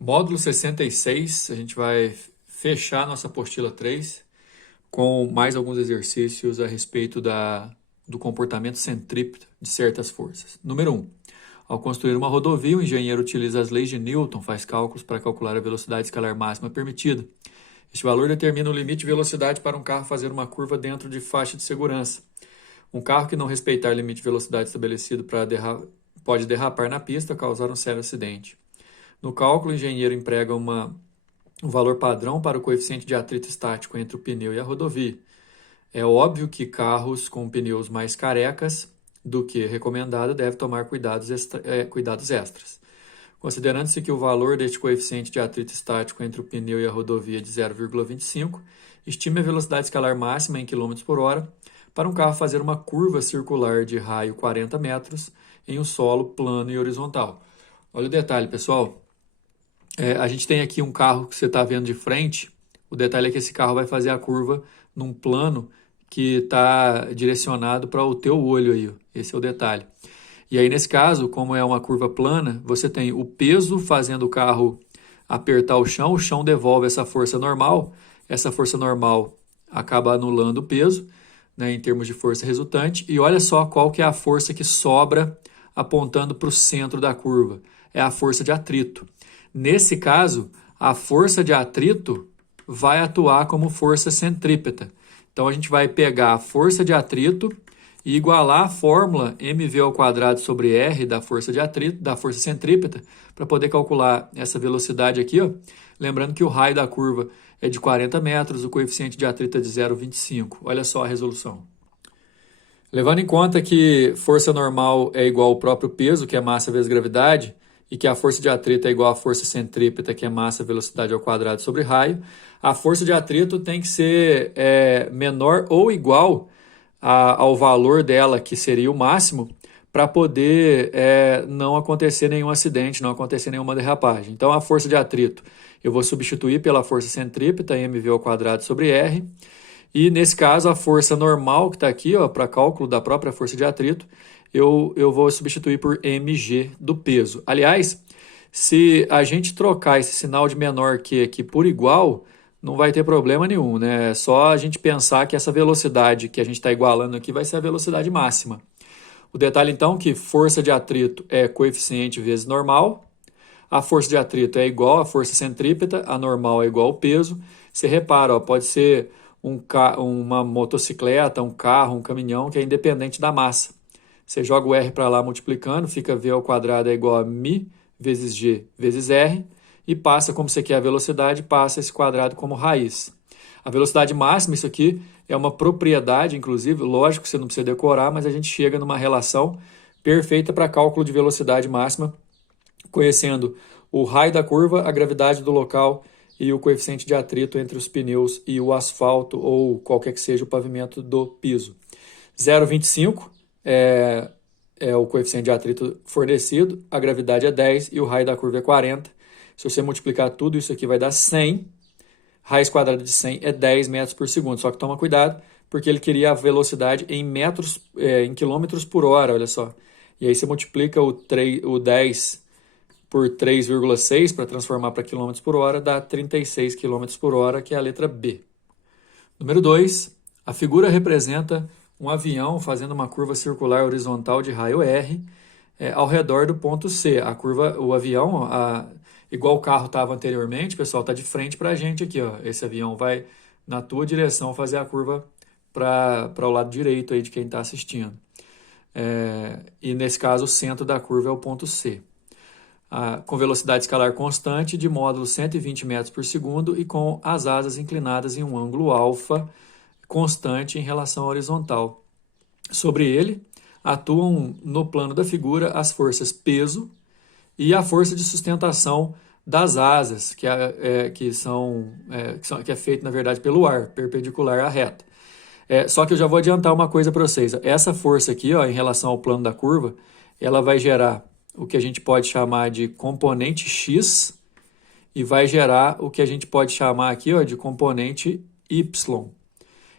Módulo 66, a gente vai fechar nossa apostila 3 com mais alguns exercícios a respeito do comportamento centrípeto de certas forças. Número 1. Ao construir uma rodovia, o engenheiro utiliza as leis de Newton, faz cálculos para calcular a velocidade escalar máxima permitida. Este valor determina o limite de velocidade para um carro fazer uma curva dentro de faixa de segurança. Um carro que não respeitar o limite de velocidade estabelecido pode derrapar na pista e causar um sério acidente. No cálculo, o engenheiro emprega um valor padrão para o coeficiente de atrito estático entre o pneu e a rodovia. É óbvio que carros com pneus mais carecas do que recomendado devem tomar cuidados extras. Considerando-se que o valor deste coeficiente de atrito estático entre o pneu e a rodovia é de 0,25, estime a velocidade escalar máxima em km por hora para um carro fazer uma curva circular de raio 40 metros em um solo plano e horizontal. Olha o detalhe, pessoal. A gente tem aqui um carro que você está vendo de frente. O detalhe é que esse carro vai fazer a curva num plano que está direcionado para o teu olho aí. Esse é o detalhe. E aí, nesse caso, como é uma curva plana, você tem o peso fazendo o carro apertar o chão devolve essa força normal acaba anulando o peso, né, em termos de força resultante. E olha só qual que é a força que sobra apontando para o centro da curva. É a força de atrito. Nesse caso, a força de atrito vai atuar como força centrípeta. Então, a gente vai pegar a força de atrito e igualar a fórmula mv² sobre r da força de atrito, da força centrípeta, para poder calcular essa velocidade aqui. Ó. Lembrando que o raio da curva é de 40 metros, o coeficiente de atrito é de 0,25. Olha só a resolução. Levando em conta que força normal é igual ao próprio peso, que é massa vezes gravidade, e que a força de atrito é igual à força centrípeta, que é massa velocidade ao quadrado sobre raio, a força de atrito tem que ser menor ou igual ao valor dela, que seria o máximo, para poder não acontecer nenhum acidente, não acontecer nenhuma derrapagem. Então, a força de atrito eu vou substituir pela força centrípeta, mv² sobre r, e nesse caso a força normal que está aqui, para cálculo da própria força de atrito, eu vou substituir por mg do peso. Aliás, se a gente trocar esse sinal de menor que aqui por igual, não vai ter problema nenhum, né? É só a gente pensar que essa velocidade que a gente está igualando aqui vai ser a velocidade máxima. O detalhe então é que força de atrito é coeficiente vezes normal, a força de atrito é igual à força centrípeta, a normal é igual ao peso. Você repara, ó, pode ser uma motocicleta, um carro, um caminhão que é independente da massa. Você joga o R para lá multiplicando, fica V² é igual a μ vezes G vezes R, e passa, como você quer a velocidade, passa esse quadrado como raiz. A velocidade máxima, isso aqui é uma propriedade, inclusive, lógico que você não precisa decorar, mas a gente chega numa relação perfeita para cálculo de velocidade máxima, conhecendo o raio da curva, a gravidade do local e o coeficiente de atrito entre os pneus e o asfalto ou qualquer que seja o pavimento do piso. 0,25 é o coeficiente de atrito fornecido, a gravidade é 10 e o raio da curva é 40. Se você multiplicar tudo isso aqui vai dar 100. Raiz quadrada de 100 é 10 metros por segundo. Só que toma cuidado, porque ele queria a velocidade em metros, em quilômetros por hora, olha só. E aí você multiplica o 10 por 3,6 para transformar para quilômetros por hora, dá 36 quilômetros por hora, que é a letra B. Número 2, a figura representa um avião fazendo uma curva circular horizontal de raio R ao redor do ponto C. A curva, o avião, igual o carro estava anteriormente, pessoal, está de frente para a gente aqui. Ó. Esse avião vai na tua direção fazer a curva para o lado direito aí de quem está assistindo. E nesse caso, o centro da curva é o ponto C. Com velocidade escalar constante de módulo 120 metros por segundo e com as asas inclinadas em um ângulo alfa constante em relação à horizontal. Sobre ele, atuam no plano da figura as forças peso e a força de sustentação das asas, que é feito, na verdade, pelo ar, perpendicular à reta. Só que eu já vou adiantar uma coisa para vocês. Essa força aqui, ó, em relação ao plano da curva, ela vai gerar o que a gente pode chamar de componente X e vai gerar o que a gente pode chamar aqui, ó, de componente Y.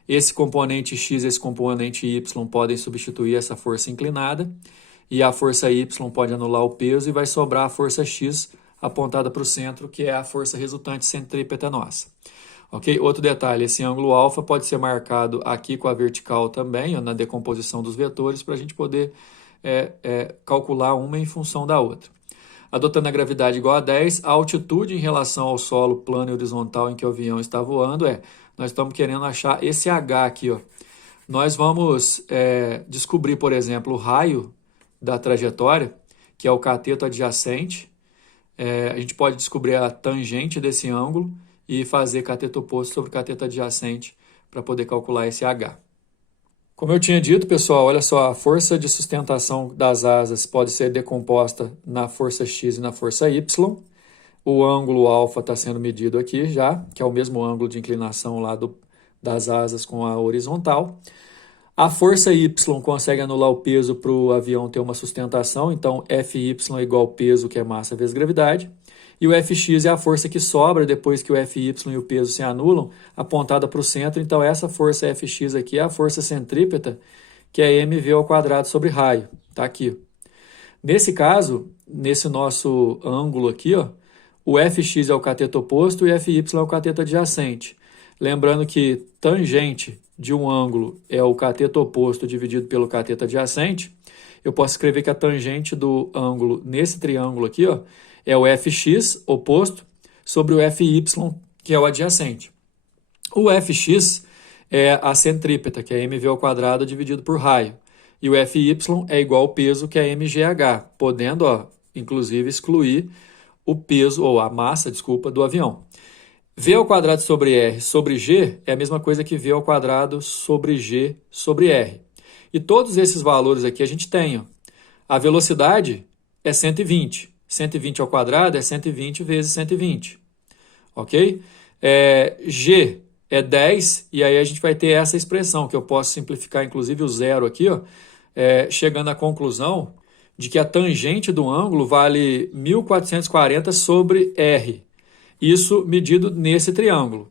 Esse componente X e esse componente Y podem substituir essa força inclinada e a força Y pode anular o peso e vai sobrar a força X apontada para o centro, que é a força resultante centrípeta nossa. Ok? Outro detalhe, esse ângulo alfa pode ser marcado aqui com a vertical também, ó, na decomposição dos vetores, para a gente poder calcular uma em função da outra. Adotando a gravidade igual a 10, a altitude em relação ao solo plano e horizontal em que o avião está voando nós estamos querendo achar esse H aqui, ó. Nós vamos descobrir, por exemplo, o raio da trajetória, que é o cateto adjacente. A gente pode descobrir a tangente desse ângulo e fazer cateto oposto sobre cateto adjacente para poder calcular esse H. Como eu tinha dito, pessoal, olha só, a força de sustentação das asas pode ser decomposta na força X e na força Y. O ângulo alfa está sendo medido aqui já, que é o mesmo ângulo de inclinação lá das asas com a horizontal. A força Y consegue anular o peso para o avião ter uma sustentação, então Fy é igual ao peso, que é massa vezes gravidade. E o Fx é a força que sobra depois que o Fy e o peso se anulam, apontada para o centro. Então essa força Fx aqui é a força centrípeta, que é mv ao quadrado sobre raio. Está aqui. Nesse caso, nesse nosso ângulo aqui, ó, o Fx é o cateto oposto e o Fy é o cateto adjacente. Lembrando que tangente de um ângulo é o cateto oposto dividido pelo cateto adjacente. Eu posso escrever que a tangente do ângulo nesse triângulo aqui, ó, é o Fx oposto sobre o Fy, que é o adjacente. O Fx é a centrípeta, que é mv ao quadrado dividido por raio. E o Fy é igual ao peso, que é mgh, podendo, ó, inclusive, excluir o peso, ou a massa, desculpa, do avião. V ao quadrado sobre R sobre G é a mesma coisa que V ao quadrado sobre G sobre R. E todos esses valores aqui a gente tem. Ó. A velocidade é 120. 120 ao quadrado é 120 vezes 120. Ok? G é 10, e aí a gente vai ter essa expressão, que eu posso simplificar, inclusive, o zero aqui, ó, chegando à conclusão de que a tangente do ângulo vale 1440 sobre R. Isso medido nesse triângulo.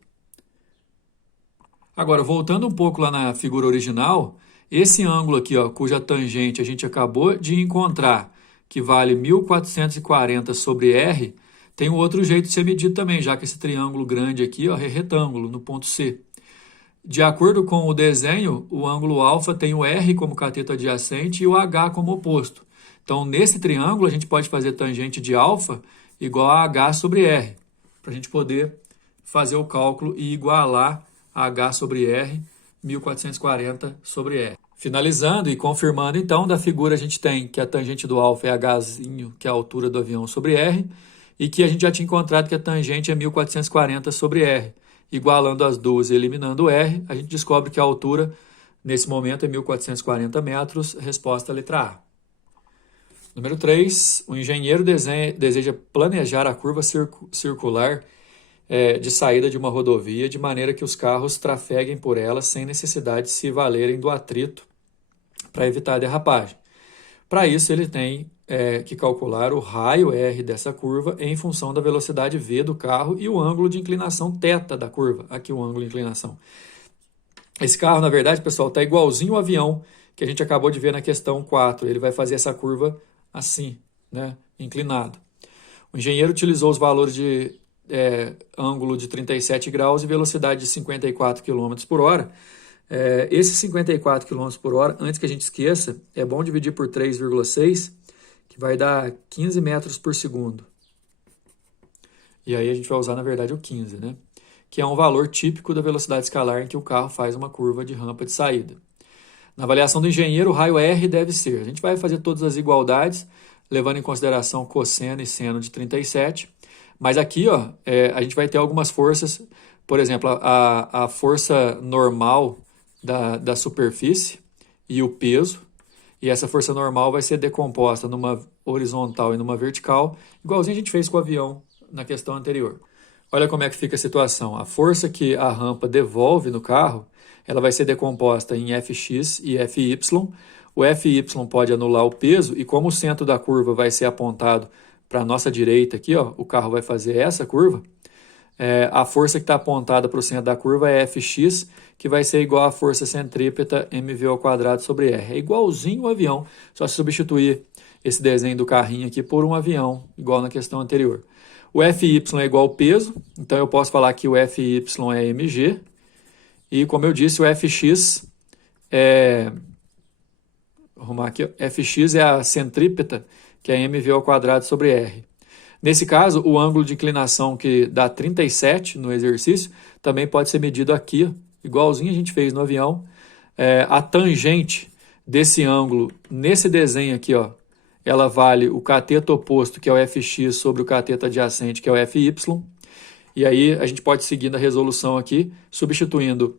Agora, voltando um pouco lá na figura original, esse ângulo aqui, ó, cuja tangente a gente acabou de encontrar, que vale 1440 sobre R, tem um outro jeito de ser medido também, já que esse triângulo grande aqui, ó, é retângulo no ponto C. De acordo com o desenho, o ângulo alfa tem o R como cateto adjacente e o H como oposto. Então, nesse triângulo, a gente pode fazer tangente de alfa igual a H sobre R, para a gente poder fazer o cálculo e igualar a H sobre R, 1440 sobre R. Finalizando e confirmando, então, da figura a gente tem que a tangente do alfa é Hzinho, que é a altura do avião sobre R, e que a gente já tinha encontrado que a tangente é 1440 sobre R. Igualando as duas e eliminando o R, a gente descobre que a altura, nesse momento, é 1440 metros. Resposta letra A. Número 3. O engenheiro deseja planejar a curva circular de saída de uma rodovia de maneira que os carros trafeguem por ela sem necessidade de se valerem do atrito para evitar a derrapagem. Para isso, ele tem que calcular o raio R dessa curva em função da velocidade V do carro e o ângulo de inclinação θ da curva. Aqui o ângulo de inclinação. Esse carro, na verdade, pessoal, está igualzinho ao avião que a gente acabou de ver na questão 4. Ele vai fazer essa curva assim, né, inclinado. O engenheiro utilizou os valores de ângulo de 37 graus e velocidade de 54 km por hora. Esse 54 km por hora, antes que a gente esqueça, é bom dividir por 3,6, que vai dar 15 metros por segundo. E aí a gente vai usar, na verdade, o 15, né? Que é um valor típico da velocidade escalar em que o carro faz uma curva de rampa de saída. Na avaliação do engenheiro, o raio R deve ser. A gente vai fazer todas as igualdades, levando em consideração cosseno e seno de 37. Mas aqui, ó, a gente vai ter algumas forças. Por exemplo, a força normal da superfície e o peso. E essa força normal vai ser decomposta numa horizontal e numa vertical, igualzinho a gente fez com o avião na questão anterior. Olha como é que fica a situação. A força que a rampa devolve no carro, ela vai ser decomposta em Fx e Fy. O Fy pode anular o peso e como o centro da curva vai ser apontado para a nossa direita aqui, ó, o carro vai fazer essa curva, a força que está apontada para o centro da curva é Fx, que vai ser igual à força centrípeta mv ao quadrado sobre R. É igualzinho o avião, só se substituir esse desenho do carrinho aqui por um avião, igual na questão anterior. O FY é igual ao peso, então eu posso falar que o FY é mg. E como eu disse, o Fx é... Vou arrumar aqui, Fx é a centrípeta, que é mv ao quadrado sobre r. Nesse caso, o ângulo de inclinação que dá 37 no exercício também pode ser medido aqui, igualzinho a gente fez no avião. A tangente desse ângulo, nesse desenho aqui, ó, ela vale o cateto oposto, que é o Fx, sobre o cateto adjacente, que é o Fy. E aí a gente pode seguir na resolução aqui, substituindo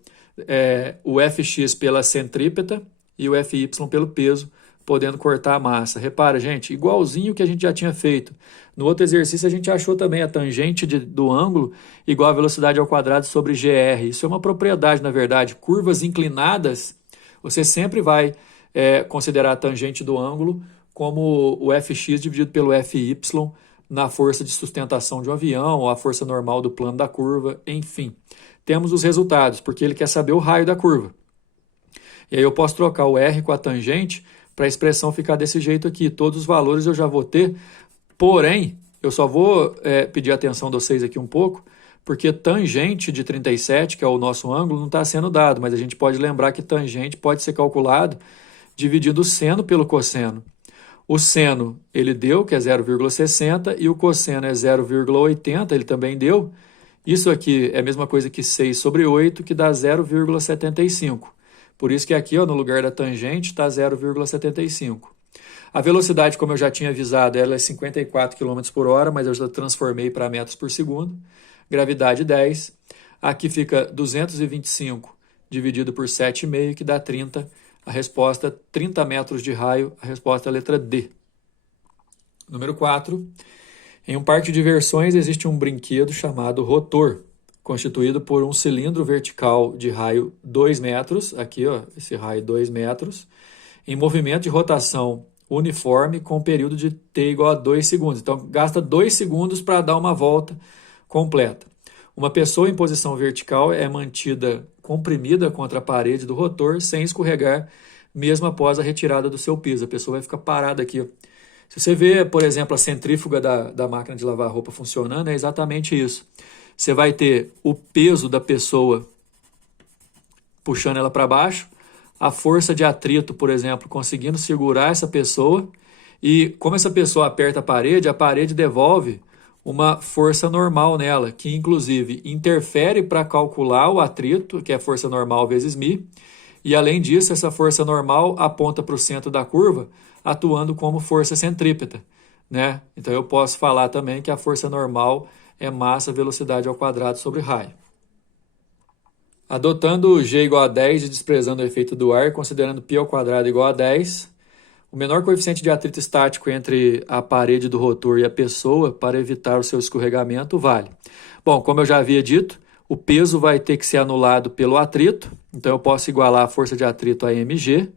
o Fx pela centrípeta e o Fy pelo peso, podendo cortar a massa. Repara, gente, igualzinho que a gente já tinha feito. No outro exercício a gente achou também a tangente do ângulo igual a velocidade ao quadrado sobre gr. Isso é uma propriedade, na verdade. Curvas inclinadas, você sempre vai considerar a tangente do ângulo como o Fx dividido pelo Fy na força de sustentação de um avião, ou a força normal do plano da curva, enfim. Temos os resultados, porque ele quer saber o raio da curva. E aí eu posso trocar o r com a tangente para a expressão ficar desse jeito aqui. Todos os valores eu já vou ter, porém, eu só vou pedir a atenção de vocês aqui um pouco, porque tangente de 37, que é o nosso ângulo, não está sendo dado, mas a gente pode lembrar que tangente pode ser calculado dividindo o seno pelo cosseno. O seno ele deu, que é 0,60, e o cosseno é 0,80, ele também deu. Isso aqui é a mesma coisa que 6 sobre 8, que dá 0,75. Por isso que aqui, ó, no lugar da tangente, está 0,75. A velocidade, como eu já tinha avisado, ela é 54 km por hora, mas eu já transformei para metros por segundo. Gravidade 10. Aqui fica 225 dividido por 7,5, que dá 30. A resposta, 30 metros de raio, a resposta é a letra D. Número 4. Em um parque de diversões existe um brinquedo chamado rotor, constituído por um cilindro vertical de raio 2 metros, aqui ó, esse raio 2 metros, em movimento de rotação uniforme com período de t igual a 2 segundos. Então, gasta 2 segundos para dar uma volta completa. Uma pessoa em posição vertical é mantida comprimida contra a parede do rotor sem escorregar, mesmo após a retirada do seu piso. A pessoa vai ficar parada aqui. Se você vê, por exemplo, a centrífuga da máquina de lavar roupa funcionando, é exatamente isso. Você vai ter o peso da pessoa puxando ela para baixo, a força de atrito, por exemplo, conseguindo segurar essa pessoa, e como essa pessoa aperta a parede devolve uma força normal nela, que inclusive interfere para calcular o atrito, que é força normal vezes μ, e além disso, essa força normal aponta para o centro da curva, atuando como força centrípeta, né? Então eu posso falar também que a força normal é massa velocidade ao quadrado sobre raio. Adotando G igual a 10 e desprezando o efeito do ar, considerando π ao quadrado igual a 10, o menor coeficiente de atrito estático entre a parede do rotor e a pessoa para evitar o seu escorregamento vale. Bom, como eu já havia dito, o peso vai ter que ser anulado pelo atrito, então eu posso igualar a força de atrito a mg.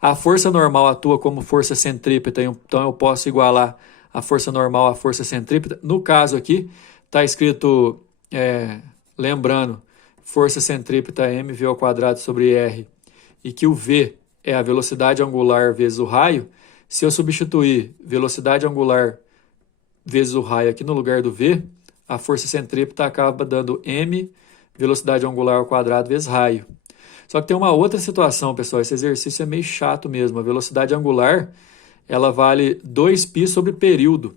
A força normal atua como força centrípeta, então eu posso igualar a força normal à força centrípeta. No caso aqui, está escrito, lembrando, força centrípeta mv ao quadrado sobre r, e que o v é a velocidade angular vezes o raio. Se eu substituir velocidade angular vezes o raio aqui no lugar do v, a força centrípeta acaba dando m velocidade angular ao quadrado vezes raio. Só que tem uma outra situação, pessoal, esse exercício é meio chato mesmo. A velocidade angular, ela vale 2π sobre período.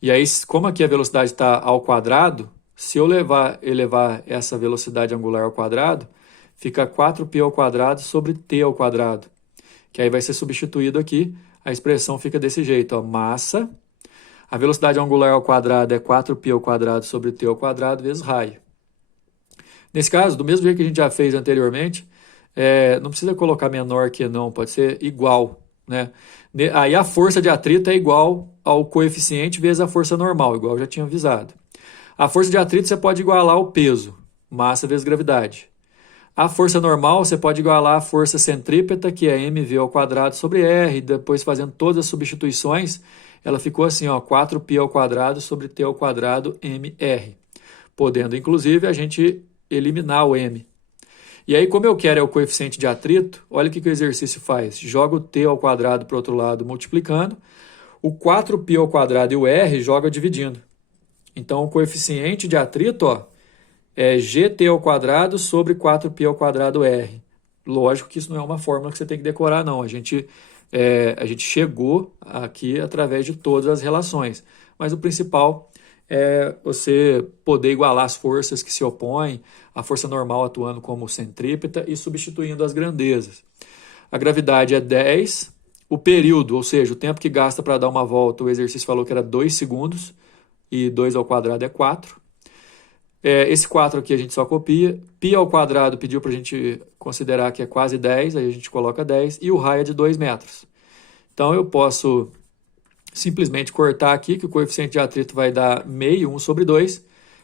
E aí, como aqui a velocidade está ao quadrado, se eu elevar essa velocidade angular ao quadrado, fica 4π ao quadrado sobre t ao quadrado. Que aí vai ser substituído aqui, a expressão fica desse jeito, ó, massa, a velocidade angular ao quadrado é 4π ao quadrado sobre t ao quadrado vezes raio. Nesse caso, do mesmo jeito que a gente já fez anteriormente, não precisa colocar menor que não, pode ser igual, né? Aí a força de atrito é igual ao coeficiente vezes a força normal, igual eu já tinha avisado. A força de atrito você pode igualar ao peso, massa vezes gravidade. A força normal você pode igualar a força centrípeta, que é mv ao quadrado sobre r, depois fazendo todas as substituições, ela ficou assim, ó, 4π ao quadrado sobre t ao quadrado mr, podendo inclusive a gente eliminar o m. E aí, como eu quero é o coeficiente de atrito, olha o que o exercício faz. Joga o t ao quadrado para o outro lado multiplicando, o 4π ao quadrado e o r joga dividindo. Então, o coeficiente de atrito, ó, é gt ao quadrado sobre 4π ao quadrado r. Lógico que isso não é uma fórmula que você tem que decorar, não. A gente chegou aqui através de todas as relações. Mas o principal é você poder igualar as forças que se opõem, a força normal atuando como centrípeta e substituindo as grandezas. A gravidade é 10, o período, ou seja, o tempo que gasta para dar uma volta, o exercício falou que era 2 segundos, e 2 ao quadrado é 4. Esse 4 aqui a gente só copia. Π ao quadrado pediu para a gente considerar que é quase 10, aí a gente coloca 10, e o raio é de 2 metros. Então eu posso simplesmente cortar aqui, que o coeficiente de atrito vai dar meio, 1 sobre 2,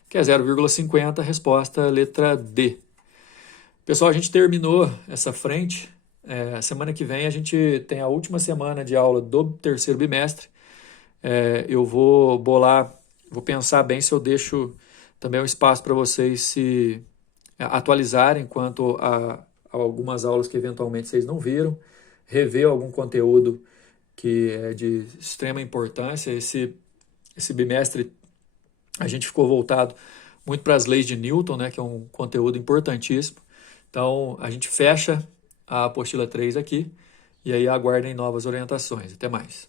que é 0,50, resposta letra D. Pessoal, a gente terminou essa frente. Semana que vem a gente tem a última semana de aula do terceiro bimestre. Eu vou pensar bem se eu deixo também um espaço para vocês se atualizarem quanto a algumas aulas que eventualmente vocês não viram, rever algum conteúdo que é de extrema importância. Esse bimestre a gente ficou voltado muito para as leis de Newton, né, que é um conteúdo importantíssimo. Então, a gente fecha a apostila 3 aqui e aí aguardem novas orientações. Até mais.